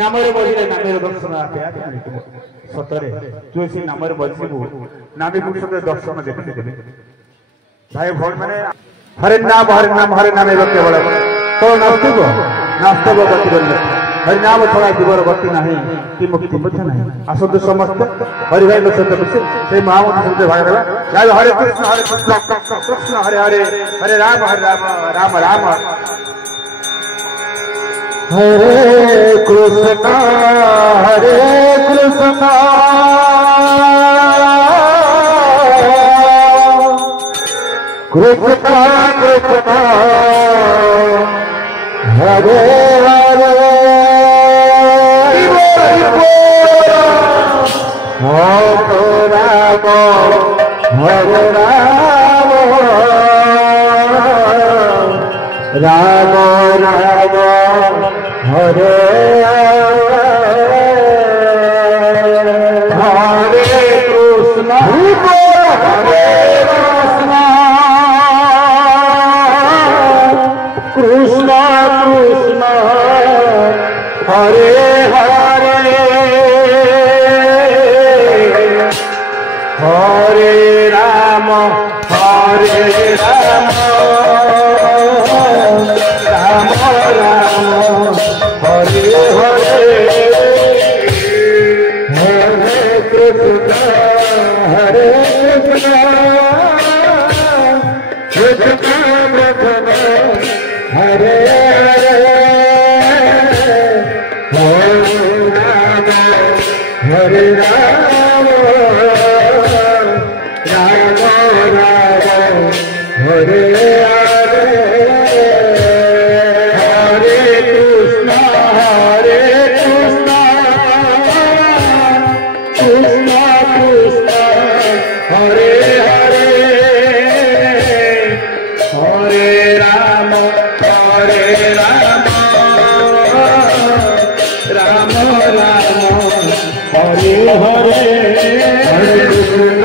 नाम बजले नाम दर्शन आपे सतरे तू से नाम बजू नामी पुरुष दर्शन देखते भाई भौन मैंने हरे नाम केवल तो नास्तव गति हरिनाम छड़ा जीवर गति ना कि मुक्ति बुझे ना आसतु समस्त हरिभाई सहित मिसे से महामंत्र सहित भाग देवा हरे कृष्ण कृष्ण हरे हरे हरे राम राम राम हरे कृष्ण कृष्ण कृष्ण हरे हरे हरे राम राम राम हरे हरे कृष्ण कृष्ण कृष्ण हरे हरे हरे राम राम राम हरे हरे हरे कृष्ण कृष्ण कृष्ण हरे हरे राम राम राम हरे हरे हरे कृष्ण कृष्ण कृष्ण हरे हरे हरे राम राम राम हरे हरे हरे कृष्ण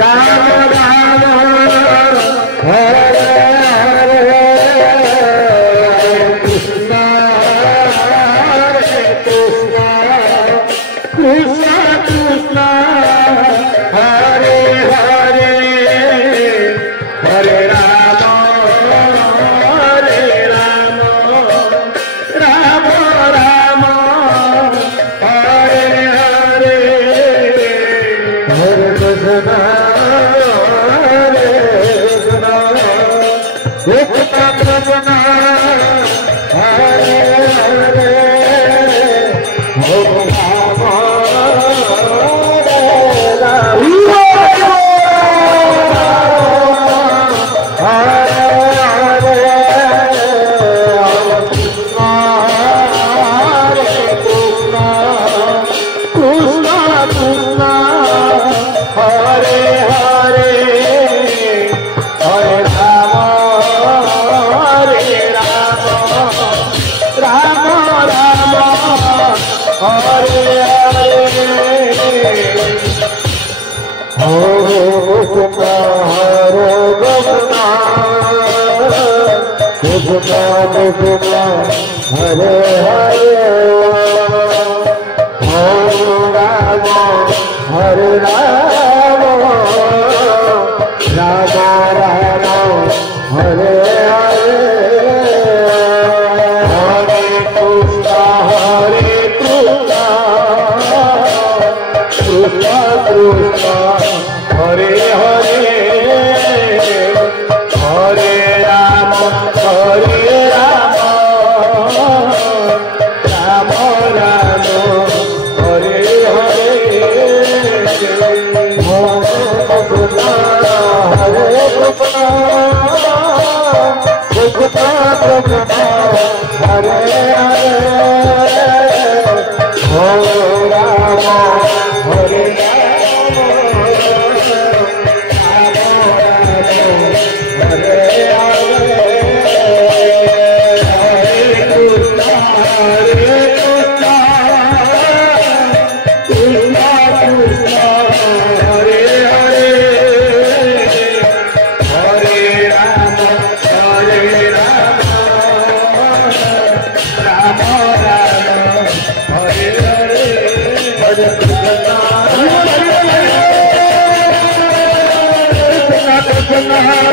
राम राम हरे हरे कृष्ण कृष्ण कृष्ण हरे हरे हरे राम राम राम हरे हरे हरे कृष्ण कृष्ण हरे हरे हरे राम हरे हरे हरे राम राम राम हरे हरे हरे कृष्ण कृष्ण कृष्ण हरे हरे हरे राम Hare